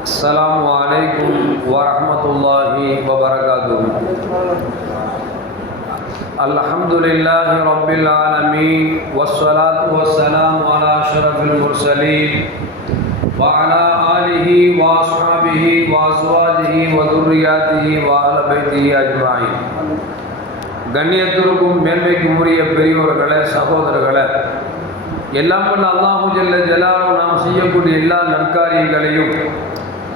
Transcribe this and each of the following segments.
السلام عليكم ورحمة الله وبركاته الحمد لله رب العالمين والصلاة والسلام على أشرف المرسلين وعلى آله وأصحابه وأزواجه وذرياته وأهل بيته أجمعين கண்ணியத்திற்கும் மேன்மைக்கும் உரிய பெரியோர்களே சகோதரர்களே எல்லாம் வல்ல அல்லாஹு ஜல்ல ஜலாலும் நாம் செய்யக்கூடிய எல்லா நற்காரியங்களையும்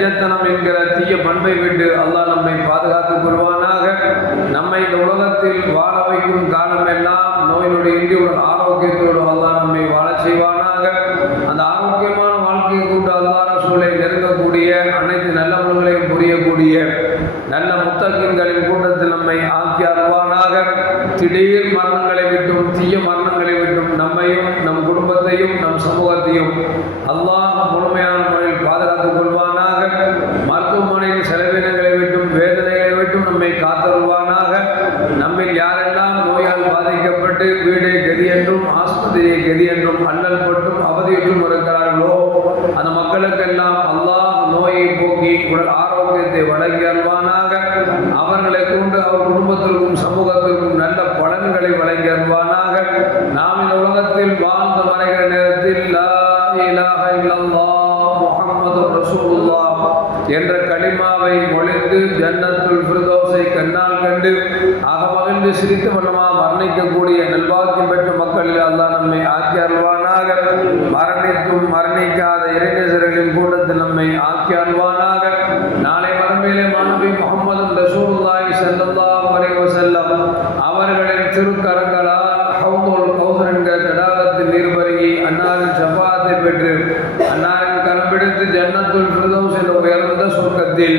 நெஞ்சத்தனம் என்கிற தீய பண்பை விட்டு அல்லாஹ் நம்மை பாதுகாத்துக் கொள்வானாக. நம்மை இந்த உலகத்தில் வாழ வைக்கும் காலம் எல்லாம் நோயினுடைய இன்றி உள்ள ஆரோக்கியத்தோடு அல்லாஹ் நம்மை வாழச் செய்வானாக. அந்த ஆரோக்கியமான வாழ்க்கையை கொண்டு அல்லாத சூழலை நெருங்கக்கூடிய அனைத்து நல்லவர்களையும் புரியக்கூடிய நல்ல முத்தகங்களின் கூட்டத்தில் நம்மை ஆக்கி அருவானாக திடீர் மரணங்களை விட்டும் தீய மரணங்களை விட்டும் நம்மையும் நம் குடும்பத்தையும் நம் சமூகத்தையும் அல்லாஹ் உடல் ஆரோக்கியத்தை வழங்கி அருவானாக அவர்களை கொண்டு அவர் குடும்பத்திற்கும் சமூகத்திற்கும் நல்ல பலன்களை வழங்கி அருவானாக நாம் இந்த உலகத்தில் வாழ்ந்து மறைகிற நேரத்தில் லா இலாஹ என்ற களிமாவை மொழிந்து ஜன்னத்துல் ஃபிர்தௌஸை கண்ணால் கண்டு அகமகிழ்ந்து சிரித்து வண்ணமா மரணிக்கக்கூடிய நல்வாக்கியம் பெற்ற மக்களில் அல்லாஹ் நம்மை ஆக்கி அருள்வானாக. மரணித்தும் மரணிக்காத இறைநேசர்களின் கூட்டத்தில் நம்மை ஆக்கி அருள்வானாக நாளை மறுமையிலே மாணவி முகமது ரசூலுல்லாஹி ஸல்லல்லாஹு அலைஹி வஸல்லம் அவர்களின் திருக்கரங்களால் ஹவுதுல் கௌசர் என்கிற தடாகத்தில் நீர் பருகி அன்னாரின் சபாத்தை பெற்று அன்னாரின் கரம் பிடித்து ஜன்னத்துல் ஃபிர்தௌஸ் என்ற உயர்ந்த சொர்க்கத்தில்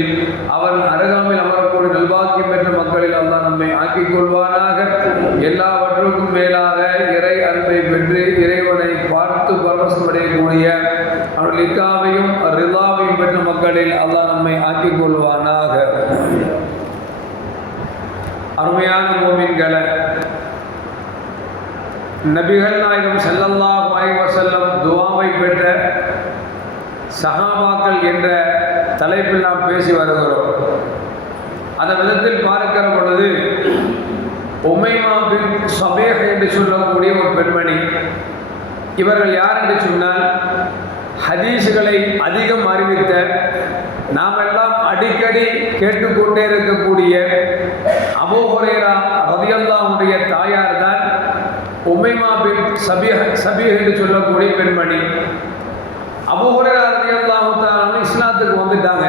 அவர் அருகாமையில் அமரக்கூடிய நல்வாக்கியம் பெற்ற மக்களில் அல்லாஹ் நம்மை ஆக்கிக் கொள்வானாக. எல்லாவற்றுக்கும் மேலாக இறை அன்பை பெற்று இறைவனை பார்த்து பரவசமடையக்கூடிய அவர்கள் இக்காவையும் ரிதாவையும் பெற்ற மக்களில் அல்லாஹ் நம்மை ஆக்கிக் கொள்வானாக அருமையான மோமின்களை நபிகள் நாயகம் செல்லல்லா அலைஹி செல்லம் துஆவை பெற்ற சஹாபாக்கள் என்ற தலைப்பில் நாம் பேசி வருகிறோம். அந்த விதத்தில் பார்க்கிற பொழுது உமைமா பின் சபேக என்று சொல்லக்கூடிய ஒரு பெண்மணி இவர்கள் யார் என்று சொன்னால் ஹதீஸுகளை அதிகம் அறிவித்த நாம் எல்லாம் அடிக்கடி கேட்டுக்கொண்டே இருக்கக்கூடிய அபோஹுரேரா ரதியல்லாவுடைய தாயார் உமைமா பின் சபிய சபிய என்று சொல்லக்கூடிய பெண்மணி. அபோஹரேரா இஸ்லாத்துக்கு வந்துட்டாங்க.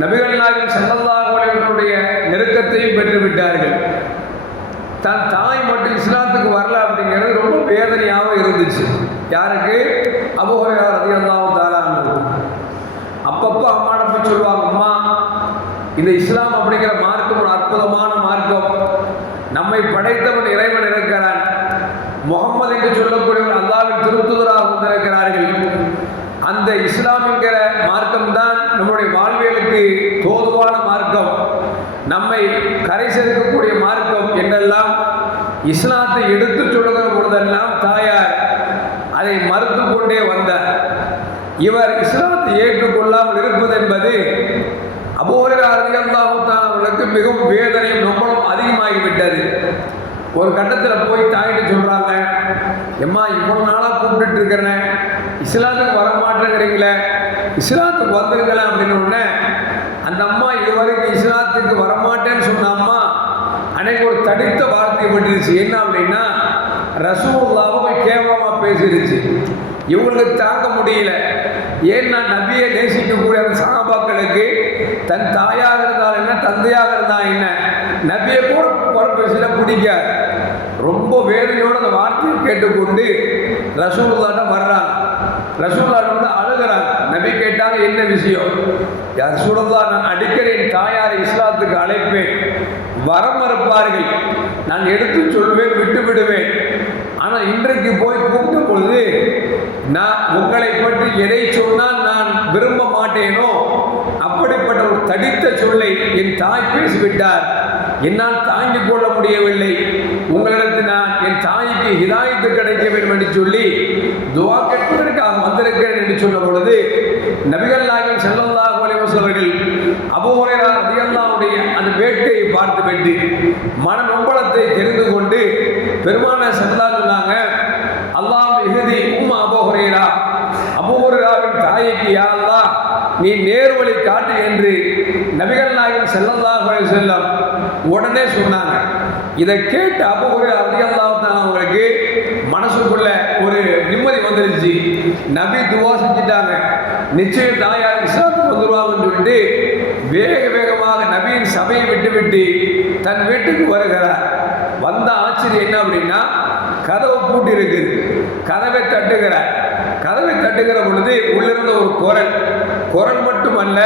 நபிகள் நாயகம் ஸல்லல்லாஹு நெருக்கத்தையும் பெற்று விட்டார்கள். தன் தாய் மட்டும் இஸ்லாத்துக்கு வரல அப்படிங்கிறது ரொம்ப வேதனையாக இருந்துச்சு. யாருக்கு? அபோஹரேரா ரதியல்லாஹு தாலான்னு அப்பப்போ அம்மாட போய் சொல்லுவாங்க அம்மா இந்த இஸ்லாம் அப்படிங்கிற மார்க்கம் ஒரு அற்புதமான மார்க்கம். நம்மை படைத்தவன் இறைவன் இறக்கு என்று சொல்லக்கூடியவர் அல்லாவின் திருத்துதராக வந்திருக்கிறார்கள். அந்த இஸ்லாம் என்கிற மார்க்கம் தான் நம்முடைய வாழ்வியலுக்கு தோதுவான மார்க்கம். நம்மை கரை சேர்க்கக்கூடிய மார்க்கம் என்றெல்லாம் இஸ்லாத்தை எடுத்து சொல்லுகிற பொழுதெல்லாம் தாயார் அதை மறுத்து கொண்டே வந்தார். இவர் இஸ்லாத்தை ஏற்றுக்கொள்ளாமல் இருப்பது என்பது அபோராதியல்லாஹுத்தான் அவர்களுக்கு மிகவும் வேதனையும் ரொம்பவும் அதிகமாகிவிட்டது. ஒரு கட்டத்தில் போய் தாயிட்டு சொல்கிறாங்க எம்மா இவ்வளோ நாளாக கூப்பிட்டுட்டு இருக்கிறேன். இஸ்லாத்துக்கு வர மாட்டேங்கிறீங்களே. இஸ்லாத்துக்கு வந்துருங்களேன் அப்படின்னு உடனே அந்த அம்மா இதுவரைக்கும் இஸ்லாத்துக்கு வரமாட்டேன்னு சொன்ன அம்மா அன்னைக்கு ஒரு தடித்த வார்த்தை பட்டுருச்சு என்ன அப்படின்னா ரசூல்லாவை கேவலமாக பேசிருச்சு. இவங்களுக்கு தாங்க முடியல. ஏன்னா நபியை நேசிக்கக்கூடிய அந்த சகாபாக்களுக்கு தன் தாயாக இருந்தால் என்ன தந்தையாக இருந்தால் என்ன? நபியை கூட குறை சில பிடிக்காது. ரொம்ப வேலையோடு அந்த வார்த்தையை கேட்டுக்கொண்டு ரசூல்லாட்ட வர்றாங்க. ரசூல்லா வந்து அழ அழுகிறாங்க. நபி கேட்டாங்க என்ன விஷயம்? யார் சூழல்லா நான் அடிக்கடி என் தாயாரை இஸ்லாத்துக்கு அழைப்பேன். வர மறுப்பார்கள். நான் எடுத்து சொல்வேன் விட்டு விடுவேன். ஆனால் இன்றைக்கு போய் கூப்பிட்ட பொழுது நான் உங்களை பற்றி எதை சொன்னால் நான் விரும்ப மாட்டேனோ அப்படிப்பட்ட ஒரு தடித்த சொல்லை என் தாய் பேசிவிட்டார். என்னால் தாங்கிக் கொள்ள முடியவில்லை. உங்களிடத்தில் நான் என் தாய்க்கு ஹிதாயத்து கிடைக்க வேண்டும் என்று சொல்லி துவா கேட்பதற்காக வந்திருக்கிறேன் என்று சொன்ன பொழுது நபிகள் நாயகம் செல்லல்லாஹு அவர்கள் அபூஹுரைரா அதிகல்லாவுடைய அந்த வேட்கையை பார்த்து விட்டு மன நொம்பலத்தை தெரிந்து கொண்டு பெருமான செல்லா சொன்னாங்க அல்லாஹ் இறுதி உம்மா அபூஹுரைரா அபூஹுரைராவின் தாய்க்கு யார் நீ நீ நேர்வழி காட்டு என்று நபிகள் நாயகம் செல்லல்லாஹு அலைஹி வஸல்லம் உடனே சொன்னாங்க. இதை கேட்டு அபூஹுரைரா ரலியல்லாஹு தான் அவங்களுக்கு மனசுக்குள்ள ஒரு நிம்மதி வந்துருச்சு. நபி துவா செஞ்சுட்டாங்க. நிச்சயம் தாயார் இஸ்லாத்துக்கு வந்துருவாங்கன்னு சொல்லிட்டு வேக வேகமாக நபியின் சபையை விட்டு விட்டு தன் வீட்டுக்கு வருகிறார். வந்த ஆச்சரியம் என்ன அப்படின்னா கதவு பூட்டி இருக்குது கதவை தட்டுகிறார். கதவை தட்டுகிற பொழுது உள்ளிருந்த ஒரு குரல் குரல் மட்டுமல்ல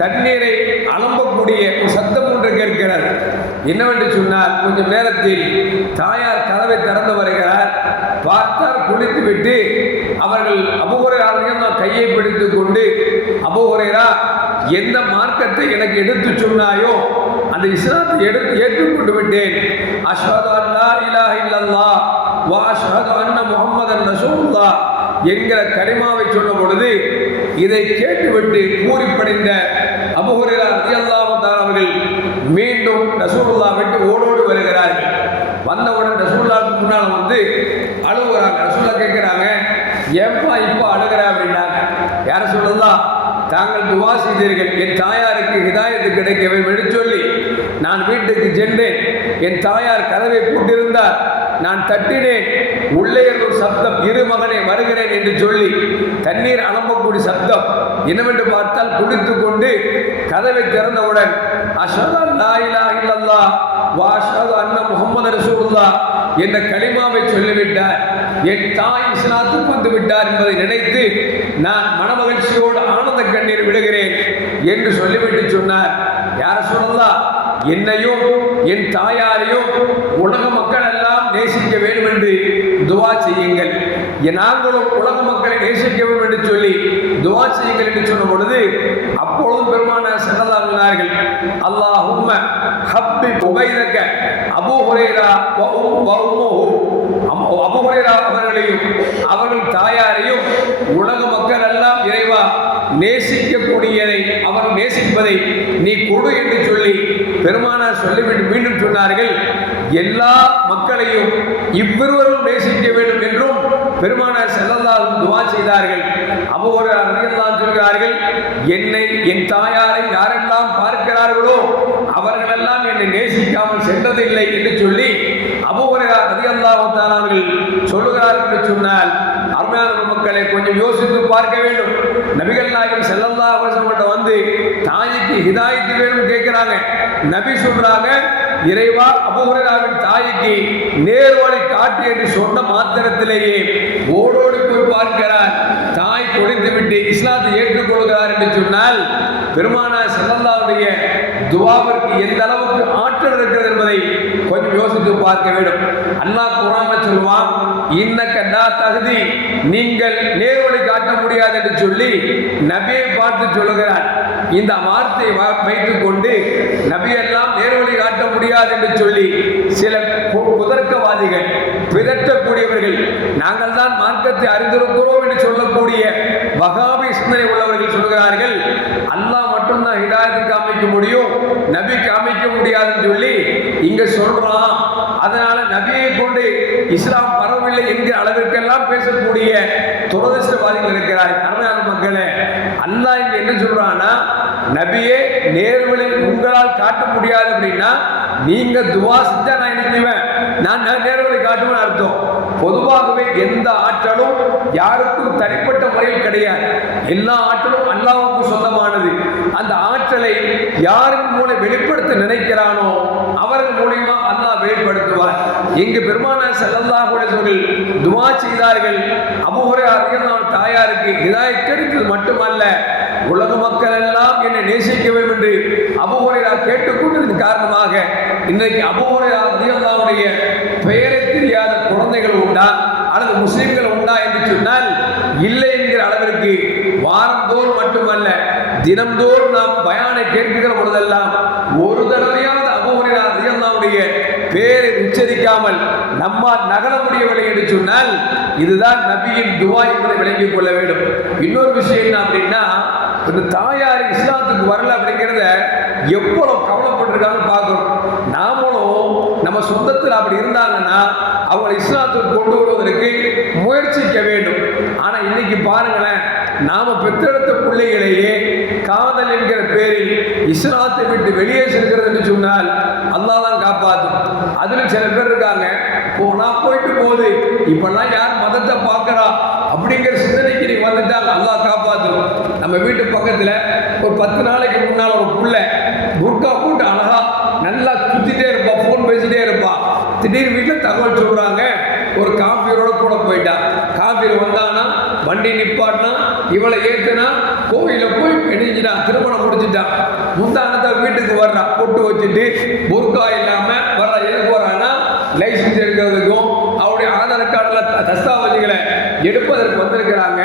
தண்ணீரை அலம்பக்கூடிய சத்தம் ஒன்று கேட்கிறார் என்னவென்று சொன்னால் கொஞ்சம் நேரத்தில் தாயார் கதவை திறந்து வருகிறார். பார்த்தார் குளித்து விட்டு அவர்கள் அபுகுரையாளர்கள் நான் கையை பிடித்து கொண்டு அபுகுரையரா எந்த மார்க்கத்தை எனக்கு எடுத்து சொன்னாயோ அந்த இஸ்லாத்தை எடுத்து ஏற்றுக்கொண்டு விட்டேன். அஷ்ஹது இல்லா இல்லல்லா வா அஷ்ஹது அன்ன முகமது ரசூலுல்லாஹ். என்கிற கரிமாவை சொன்ன பொழுது இதை கேட்டுவிட்டு பூரிப்படைந்த படைந்த ரலியல்லாஹு அவர்கள் மீண்டும் ரசூல்லா விட்டு ஓடோடு வருகிறார்கள். வந்தவுடன் ரசூல்லாவுக்கு முன்னால் வந்து அழுகுறாங்க. ரசூல்லா கேட்குறாங்க எப்பா இப்போ அழுகிற? அப்படின்னாங்க. யார சொல்லலாம் தாங்கள் துவா செய்தீர்கள். என் தாயாருக்கு ஹிதாயத்து கிடைக்கவே என்று சொல்லி நான் வீட்டுக்கு சென்றேன். என் தாயார் கதவை கூட்டிருந்தார் நான் தட்டினேன். உள்ளே ஒரு சப்தம் இரு மகனே வருகிறேன் என்று சொல்லி தண்ணீர் அலம்பக்கூடிய சப்தம் என்னவென்று பார்த்தால் குடித்து கொண்டு கதவை திறந்தவுடன் அஷதா லா இலாஹ இல்லல்லாஹ் வா அஷ்ஹது அன்ன என்ற கலிமாவை சொல்லிவிட்டார். என் தாய் இஸ்லாத்துக்கு வந்து விட்டார் என்பதை நினைத்து நான் மனமகிழ்ச்சியோடு ஆனந்த கண்ணீர் விடுகிறேன் என்று சொல்லிவிட்டு சொன்னார். யார சொல்லலாம் என்னையும் என் தாயாரையும் உலக மக்கள் நேசிக்க வேண்டும் என்று துவா செய்யுங்கள். நாங்களும் உலக மக்களை நேசிக்க வேண்டும் என்று சொல்லி துவா செய்யுங்கள் என்று சொன்ன பொழுது அப்பொழுதும் பெருமான செல்லதாங்கினார்கள் அல்லாஹும்ம ஹப்பி புகைதக்க அபு ஹுரேரா அபு ஹுரேரா அவர்களையும் அவர்கள் தாயாரையும் உலக மக்கள் எல்லாம் இறைவா நேசிக்கக்கூடியதை அவர் நேசிப்பதை நீ கொடு என்று சொல்லி பெருமானார் சொல்லிவிட்டு மீண்டும் சொன்னார்கள். எல்லா மக்களையும் இவ்விருவரும் நேசிக்க வேண்டும் என்றும் பெருமானார் செல்லல்லால் துவா செய்தார்கள். அப்போ ஒரு அறியல்லாம் சொல்கிறார்கள் என்னை என் தாயாரை யாரெல்லாம் பார்க்கிறார்களோ அவர்களெல்லாம் என்னை நேசிக்காமல் சென்றதில்லை என்று சொல்லி அபுகுரையார் அதிகல்லாவத்தான் அவர்கள் சொல்லுகிறார் என்று சொன்னால் அருமையான மக்களை கொஞ்சம் யோசித்து பார்க்க வேண்டும். நபிகள் நாயகம் செல்லல்லா அவர்கள்ட்ட வந்து தாய்க்கு ஹிதாயத்து வேணும் கேட்கிறாங்க. நபி சொல்றாங்க இறைவா அபுஹுரராவின் தாய்க்கு நேர்வழி காட்டு என்று சொன்ன மாத்திரத்திலேயே ஓடோடி போய் பார்க்கிறார். தாய் கொடுத்து விட்டு இஸ்லாத்தை ஏற்றுக்கொள்கிறார் என்று சொன்னால் பெருமானா செல்லல்லாவுடைய துவாவிற்கு எந்த அளவுக்கு ஆற்றல் இருக்கிறது என்பதை கொஞ்சம் யோசித்து பார்க்க வேண்டும். அல்லாஹ் குரான சொல்லுவான் இன்ன கண்டா தகுதி நீங்கள் நேர்வழி காட்ட முடியாது என்று சொல்லி நபியை பார்த்து சொல்லுகிறார். இந்த வார்த்தையை வ- வைத்துக் கொண்டு நபியெல்லாம் நேர்வழி காட்ட முடியாது என்று சொல்லி சில குதர்க்கவாதிகள் பிதற்றக்கூடியவர்கள் நாங்கள் தான் மார்க்கத்தை அறிந்திருக்கிறோம் என்று சொல்லக்கூடிய வகாபி சிந்தனை உள்ளவர்கள் சொல்கிறார்கள் அல்லாஹ் மட்டும்தான் ஹிதாயத்துக்கு அமைக்க முடியும் நபிக்கு அமைக்க முடியாதுன்னு சொல்லி இங்க சொல்றான். அதனால நபியை கொண்டு இஸ்லாம் பரவவில்லை என்கிற அளவிற்கெல்லாம் பேசக்கூடிய துரதிருஷ்டவாதிகள் இருக்கிறார் அருமையான மக்களே அல்லாஹ் இங்க என்ன சொல்றான்னா நபியே நேர்வழி உங்களால் காட்ட முடியாது அப்படின்னா நீங்க துவா செஞ்சா நான் என்ன நான் நேர்வழி காட்டுவேன் அர்த்தம். பொதுவாகவே எந்த ஆற்றலும் யாருக்கும் தனிப்பட்ட முறையில் கிடையாது. எல்லா ஆற்றலும் அல்லாவுக்கும் சொந்தமானது. அந்த ஆற்றலை யாருக்கு மூலம் வெளிப்படுத்த நினைக்கிறானோ அவர்கள் மூலியமா அல்லாஹ் வெளிப்படுத்துவார். இங்கு பெருமானார் ஸல்லல்லாஹு அலைஹி வஸல்லம் செய்தார்கள். அபூ ஹுரைரா தாயாருக்கு இதாய் கிடைத்தது மட்டுமல்ல உலக மக்கள் எல்லாம் என்னை நேசிக்க வேண்டும் என்று அபூஹுரைரா கேட்டுக்கொண்டதன் காரணமாக இன்றைக்கு அபூஹுரைரா ரலியல்லாஹுடைய பெயரை தெரியாத குழந்தைகள் உண்டா? அல்லது முஸ்லிம்கள் உண்டா என்று சொன்னால் இல்லை என்கிற அளவிற்கு வாரந்தோறும் மட்டுமல்ல தினந்தோறும் நாம் பயானை கேட்கிற பொழுதெல்லாம் ஒரு தடவையாவது அபூஹுரைரா ரலியல்லாஹுடைய பேரை உச்சரிக்காமல் நம்மால் நகர முடியவில்லை என்று சொன்னால் இதுதான் நபியின் துவா என்பதை விளங்கிக் கொள்ள வேண்டும். இன்னொரு விஷயம் என்ன அப்படின்னா இந்த தாயார் இஸ்லாத்துக்கு வரல அப்படிங்கிறத எவ்வளவு கவலைப்பட்டிருக்காங்கன்னு பார்க்கணும். நாமளும் நம்ம சொந்தத்தில் அப்படி இருந்தாங்கன்னா அவங்களை இஸ்லாத்துக்கு கொண்டு வருவதற்கு முயற்சிக்க வேண்டும். ஆனால் இன்னைக்கு பாருங்களேன் நாம பெற்றெடுத்த பிள்ளைகளையே காதல் என்கிற பேரில் இஸ்லாத்தை விட்டு வெளியே செல்கிறது என்று சொன்னால் அல்லாஹ் தான் காப்பாற்றும். அதில் சில பேர் இருக்காங்க போனா போயிட்டு போகுது. இப்பெல்லாம் யார் மதத்தை பார்க்கறா அப்படிங்கிற சிந்தனைக்கு நீ வந்துட்டால் அல்லா நம்ம வீட்டு பக்கத்தில் ஒரு பத்து நாளைக்கு முன்னால் ஒரு புள்ள புர்கா போட்டு அழகா நல்லா சுத்திட்டே இருப்பா ஃபோன் பேசிட்டே இருப்பா. திடீர்னு வீட்டில் தகவல் சொல்கிறாங்க ஒரு காஃபியரோட கூட போயிட்டா. காஃபியில் வந்தானா வண்டி நிப்பாட்டினா இவளை ஏற்றுனா கோவில போய் பெணிஞ்சினா திருமணம் முடிச்சிட்டான் முந்தானத்தை வீட்டுக்கு வர்றான் பொட்டு வச்சுட்டு புர்கா இல்லாம வர்ற எதுக்கு வரானா லைசன்ஸ் எடுக்கிறதுக்கும் அவருடைய ஆதார் கார்டில் தஸ்தாவதிகளை எடுப்பதற்கு வந்திருக்கிறாங்க.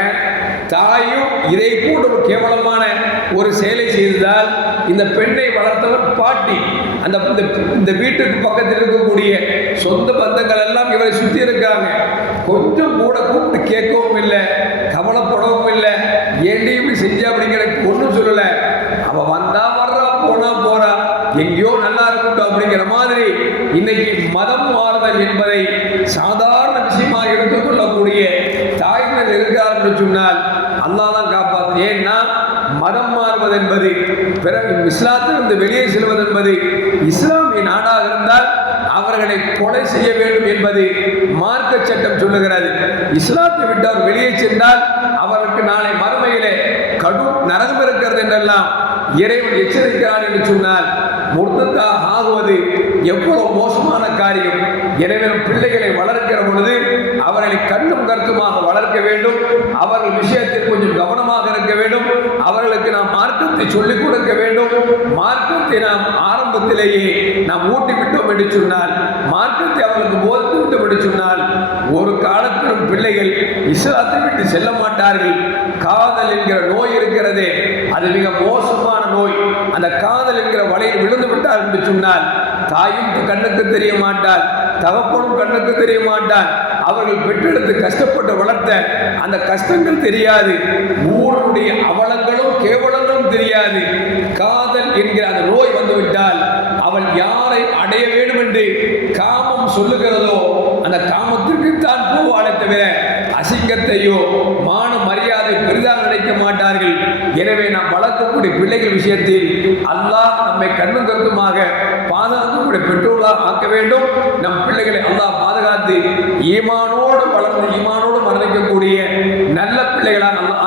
தாயும் இதை போன்ற ஒரு கேவலமான ஒரு செயலை செய்ததால் இந்த பெண்ணை வளர்த்தவர் பாட்டி. அந்த இந்த- இந்த வீட்டுக்கு பக்கத்தில் இருக்கக்கூடிய சொந்த பந்தங்கள் எல்லாம் இவரை சுற்றி இருக்காங்க. கொஞ்சம் கூட கூப்பிட்டு கேட்கவும் இல்லை கவலைப்படவும் இல்லை. ஏண்டி இப்படி செஞ்சா அப்படிங்கிற ஒன்றும் சொல்லலை. அவ வந்தா வர்றா போனா போறா எங்கேயோ நல்லா இருக்கட்டும் அப்படிங்கிற மாதிரி இன்னைக்கு மதம் மாறுதல் என்பதை சாதாரண விஷயமாக எடுத்துக்கொள்ள தாய்மையில் இருக்கிறார் என்று சொன்னால் அல்லா தான் காப்பாற்று ஏன்னா மதம் மாறுவது என்பது பிறகு இஸ்லாத்திலிருந்து வெளியே செல்வது என்பது இஸ்லாமிய நாடாக இருந்தால் அவர்களை கொலை செய்ய வேண்டும் என்பது மார்க்க சட்டம் சொல்லுகிறது. இஸ்லாத்தை விட்டு அவர் வெளியே சென்றால் அவருக்கு நாளை மறுமையிலே கடும் நரகம் இருக்கிறது என்றெல்லாம் இறைவன் எச்சரிக்கிறான் என்று சொன்னால் முர்த்ததா ஆகுவது எவ்வளவு மோசமான காரியம் எனவே பிள்ளைகளை வளர்க்கிற பொழுது அவர்களை கண்ணும் கருத்துமாக வளர்க்க வேண்டும். அவர்கள் விஷயத்தில் கொஞ்சம் கவனமாக இருக்க வேண்டும். அவர்களுக்கு நாம் மார்க்கத்தை சொல்லிக் கொடுக்க வேண்டும். மார்க்கத்தை நாம் ஆரம்பத்திலேயே நாம் ஊட்டி விட்டோம் என்று சொன்னால் மார்க்கத்தை அவர்களுக்கு போதித்து விட்டோம் என்று சொன்னால் ஒரு காலத்திலும் பிள்ளைகள் இஸ்லாத்தை விட்டு செல்ல மாட்டார்கள். காதல் என்கிற நோய் இருக்கிறதே அது மிக மோசம் நோய். அந்த காதல் என்கிற வலையில் விழுந்து விட்டார் என்று சொன்னால் தாயும் கண்ணுக்கு தெரிய மாட்டாள் தகப்பனும் கண்ணுக்கு தெரிய மாட்டான் அவர்கள் பெற்றெடுத்து கஷ்டப்பட்டு வளர்த்த அந்த கஷ்டங்கள் தெரியாது. ஊருடைய அவலங்களும் கேவலங்களும் தெரியாது. காதல் என்கிற அந்த நோய் வந்துவிட்டால் அவள் யாரை அடைய வேண்டும் என்று காமம் சொல்லுகிறதோ அந்த காமத்திற்கு தான் போவாளே தவிர அசிங்கத்தையோ மான மரியாதை பெரிதாக நினைக்க மாட்டார்கள். எனவே நாம் வளர்க்கக்கூடிய பிள்ளைகள் விஷயத்தில் அல்லாஹ் நம்மை கண்ணும் கருத்துமாக பாதுகாக்கக்கூடிய பெற்றோர்களாக ஆக்க வேண்டும். நம் பிள்ளைகளை அல்லாஹ் பாதுகாத்து ஈமானோடு வளர்ந்து ஈமானோடு மரணிக்கக்கூடிய நல்ல பிள்ளைகளாக அல்லாஹ்